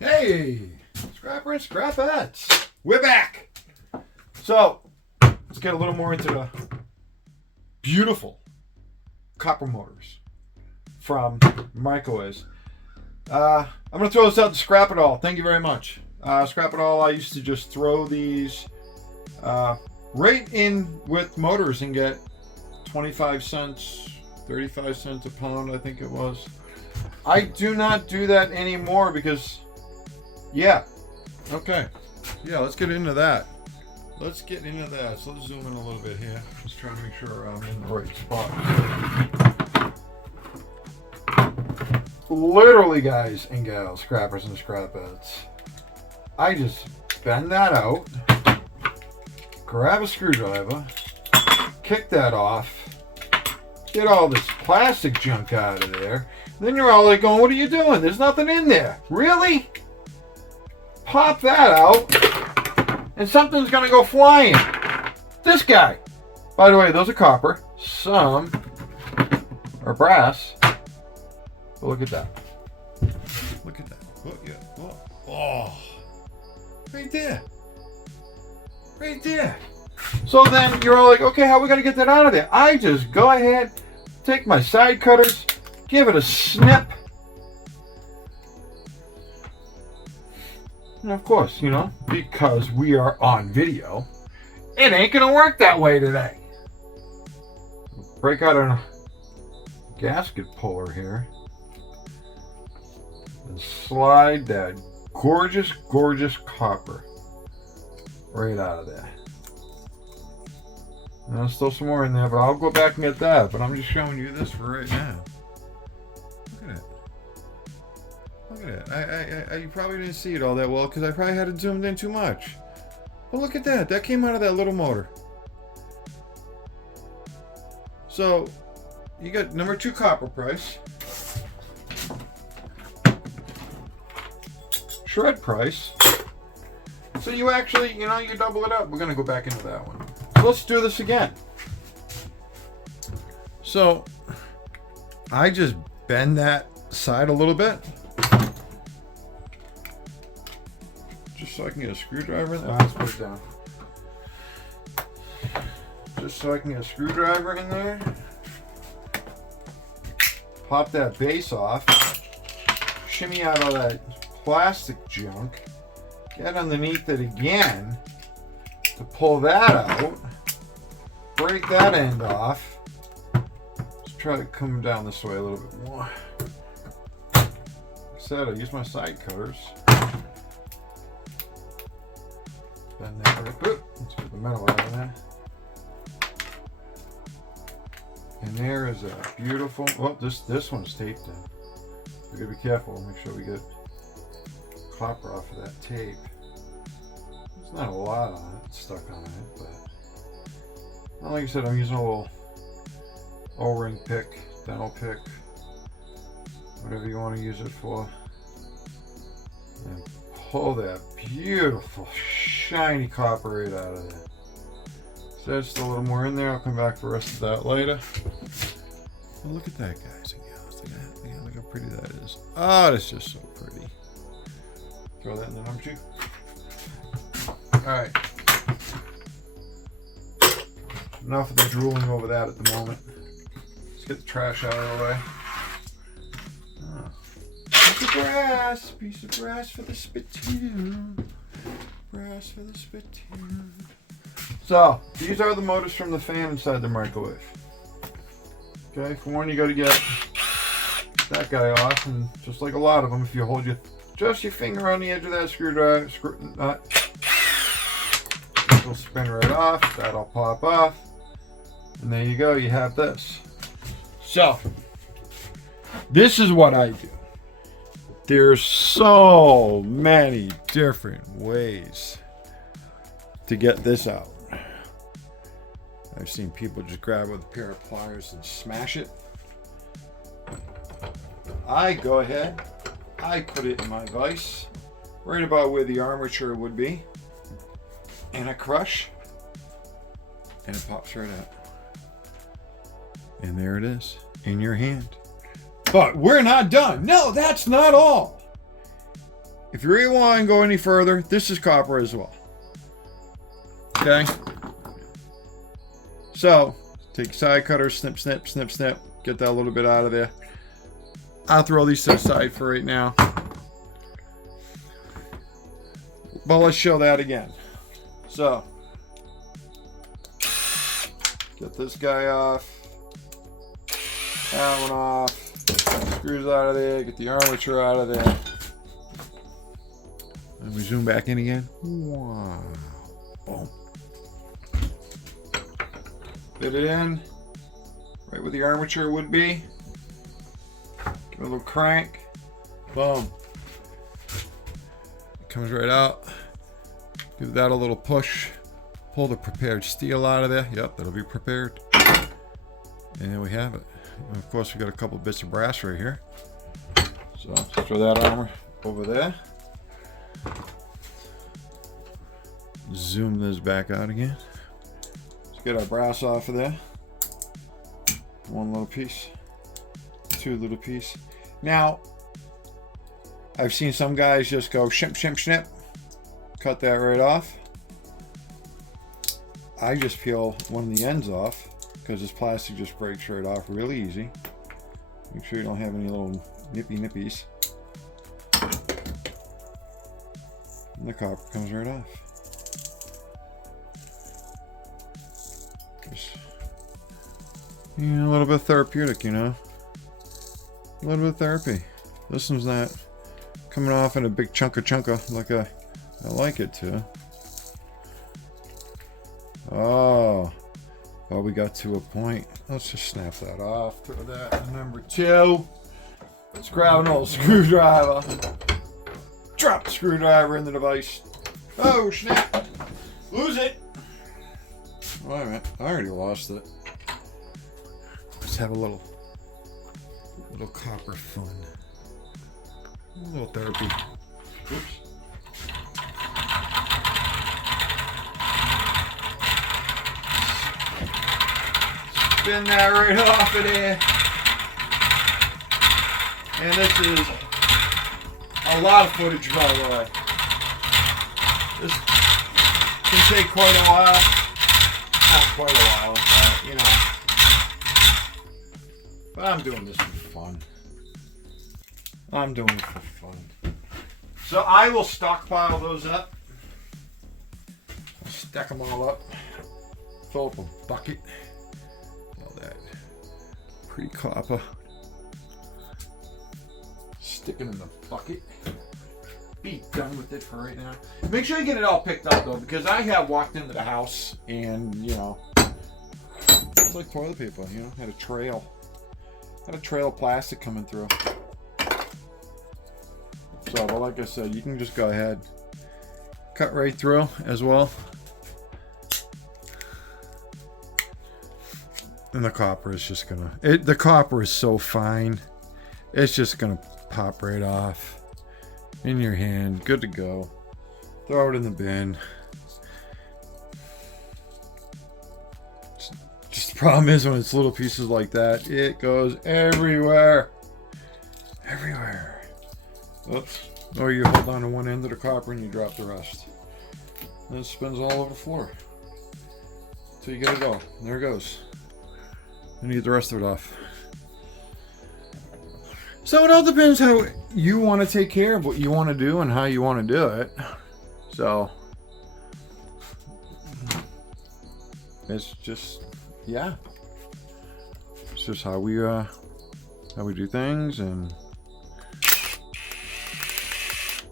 Hey, Scrapper and Scrapettes, we're back. So, let's get a little more into the beautiful copper motors from microwaves. I'm going to throw this out to Scrap It All. Thank you very much. Scrap It All, I used to just throw these right in with motors and get 25 cents, 35 cents a pound, I think it was. I do not do that anymore because, yeah, okay. Yeah, let's get into that. So let's zoom in a little bit here. Just trying to make sure I'm in the right spot. Literally, guys and gals, scrappers and scrapettes, I just bend that out, grab a screwdriver, kick that off, get all this plastic junk out of there. Then you're all like going, what are you doing? There's nothing in there. Really? Pop that out, and something's going to go flying. This guy. By the way, those are copper. Some are brass. But look at that. Look at that. Oh, yeah. Oh. Right there. Right there. So then you're all like, okay, how are we going to get that out of there? I just go ahead, take my side cutters, give it a snip. And of course, you know, because we are on video, it ain't going to work that way today. Break out a gasket puller here and slide that gorgeous, gorgeous copper right out of there. And there's still some more in there, but I'll go back and get that. But I'm just showing you this for right now. Look at it. Look at it. You probably didn't see it all that well because I probably had it zoomed in too much. But look at that. That came out of that little motor. So, you got number 2 copper price. Shred price. So you actually, you know, you double it up. We're going to go back into that one. So let's do this again. So, I just bend that side a little bit. Just so I can get a screwdriver in there. Let's put it down. Just so I can get a screwdriver in there. Pop that base off. Shimmy out all that plastic junk. Get underneath it again to pull that out. Break that end off. Let's try to come down this way a little bit more. Like I said, I use my side cutters. Bend that right. Let's get the metal out of there. And there is a beautiful. Oh, this one's taped in. We gotta be careful. Make sure we get copper off of that tape. There's not a lot on it, stuck on it, but like I said, I'm using a little O-ring pick, dental pick, whatever you want to use it for, and pull that beautiful shiny copper right out of there. So there's still a little more in there. I'll come back for the rest of that later. Well, look at that, guys and gals. Look how pretty that is. Oh, that's just so pretty. Throw that in the number 2. Alright. Enough of the drooling over that at the moment. Let's get the trash out of the way. Piece of brass for the spittoon. Brass for the spittoon. So, these are the motors from the fan inside the microwave. Okay, for one, you got to get that guy off, and just like a lot of them, if you hold just your finger on the edge of that screwdriver, it'll spin right off. That'll pop off, and there you go. You have this. So, this is what I do. There's so many different ways to get this out. I've seen people just grab it with a pair of pliers and smash it. I go ahead, I put it in my vise, right about where the armature would be, and I crush, and it pops right out. And there it is, in your hand. But we're not done. No, that's not all. if you really want to go any further, this is copper as well. Okay? So, take your side cutter, snip, snip, snip, snip. Get that a little bit out of there. I'll throw these to the side for right now. But let's show that again. So, get this guy off. That one off. Screws out of there. Get the armature out of there. And we zoom back in again. Wow. Boom. Fit it in. Right where the armature would be. Give it a little crank. Boom. It comes right out. Give that a little push. Pull the prepared steel out of there. Yep, that'll be prepared. And there we have it. And of course, we got a couple bits of brass right here. So let's throw that armor over there. Zoom this back out again. Let's get our brass off of there. One little piece. Two little piece. Now, I've seen some guys just go shimp, shimp, snip. Cut that right off. I just peel one of the ends off because this plastic just breaks right off really easy. Make sure you don't have any little nippy nippies. And the copper comes right off. Just, a little bit therapeutic, you know. A little bit of therapy. This one's not coming off in a big chunka like I like it to. Oh, well, we got to a point. Let's just snap that off. Throw that in number 2. Let's grab an old screwdriver. Drop the screwdriver in the device. Oh, snap. Lose it. Wait a minute. I already lost it. Let's have a little copper fun. A little therapy. Oops. Spin that right off of there. And this is a lot of footage, by the way. This can take quite a while. Not quite a while, but, you know. But I'm doing this for fun. I'm doing it for fun. So I will stockpile those up. I'll stack them all up. Fill up a bucket. All that pretty copper. Stick it in the bucket. Be done with it for right now. Make sure you get it all picked up though, because I have walked into the house and, you know, it's like toilet paper, you know, had a trail of plastic coming through. So, but like I said, you can just go ahead, cut right through as well. And the copper is just gonna, the copper is so fine, it's just gonna pop right off in your hand. Good to go. Throw it in the bin. Just the problem is when it's little pieces like that, it goes everywhere. Everywhere. Oops. Or you hold on to one end of the copper and you drop the rest. And it spins all over the floor. So you get it all. There it goes. And you get the rest of it off. So it all depends how you want to take care of what you want to do and how you want to do it. So it's just, yeah, it's just how we do things, and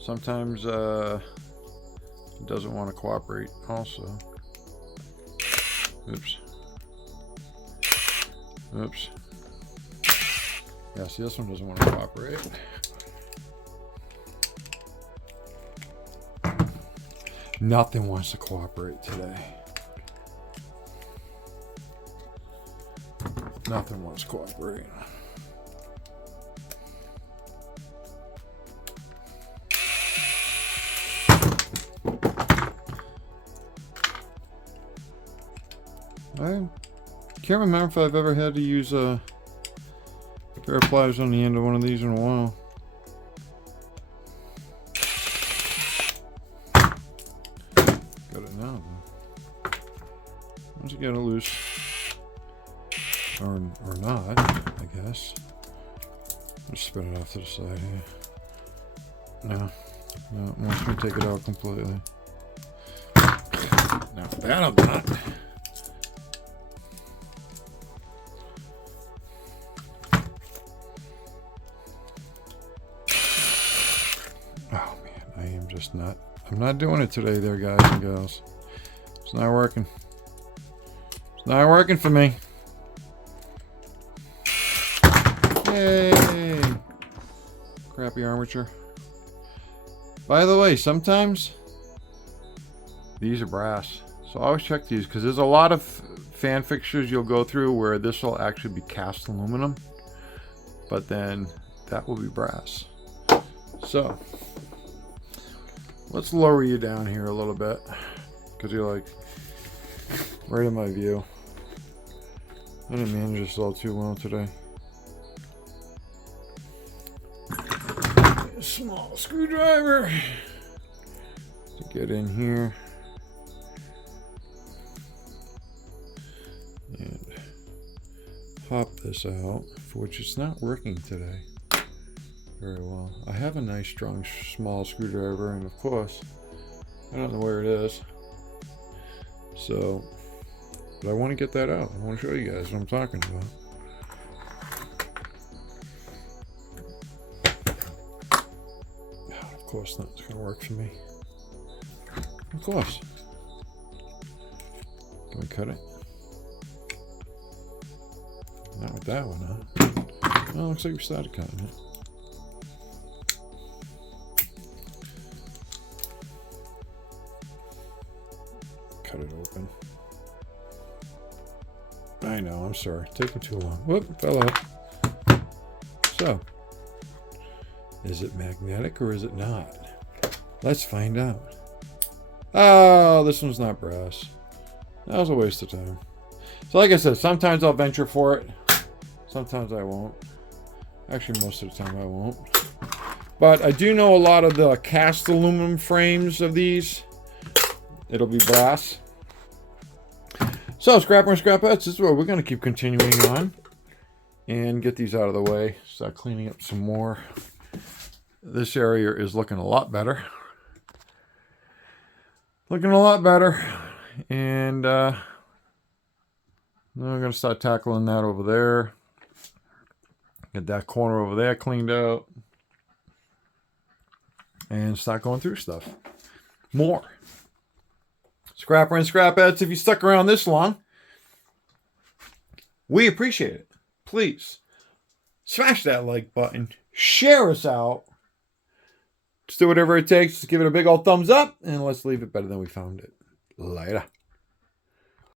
sometimes it doesn't want to cooperate also. Oops. Oops. Yeah, see, this one doesn't want to cooperate. Nothing wants to cooperate today. Nothing wants to cooperate. I can't remember if I've ever had to use a pair of pliers on the end of one of these in a while. out though. Once you get it loose, or not, I guess. Just spin it off to the side here. No, it wants me to take it out completely. Now that'll not. Oh man, I am just not. I'm not doing it today, there, guys and gals. It's not working. It's not working for me. Yay! Crappy armature. By the way, sometimes these are brass. So I always check these because there's a lot of fan fixtures you'll go through where this will actually be cast aluminum, but then that will be brass. So let's lower you down here a little bit because you're like right in my view. I didn't manage this all too well today. A small screwdriver to get in here and pop this out, for which it's not working today very well. I have a nice strong small screwdriver, and of course I don't know where it is, so but I want to get that out. I want to show you guys what I'm talking about. Of course not. It's going to work for me. Of course. Can we cut it? Not with that one, huh? Well, looks like we started cutting it. Cut it open. I know, I'm sorry. Taking too long. Whoop, fell out. So, is it magnetic or is it not? Let's find out. Oh, this one's not brass. That was a waste of time. So like I said, sometimes I'll venture for it. Sometimes I won't. Actually, most of the time I won't. But I do know a lot of the cast aluminum frames of these, it'll be brass. So, Scrapper and Scrapettes, this is where we're going to keep continuing on and get these out of the way. Start cleaning up some more. This area is looking a lot better. Looking a lot better. And then we're going to start tackling that over there. Get that corner over there cleaned out. And start going through stuff. More. Scrapper and Scrapettes, if you stuck around this long, we appreciate it. Please, smash that like button. Share us out. Just do whatever it takes. Just give it a big old thumbs up. And let's leave it better than we found it. Later.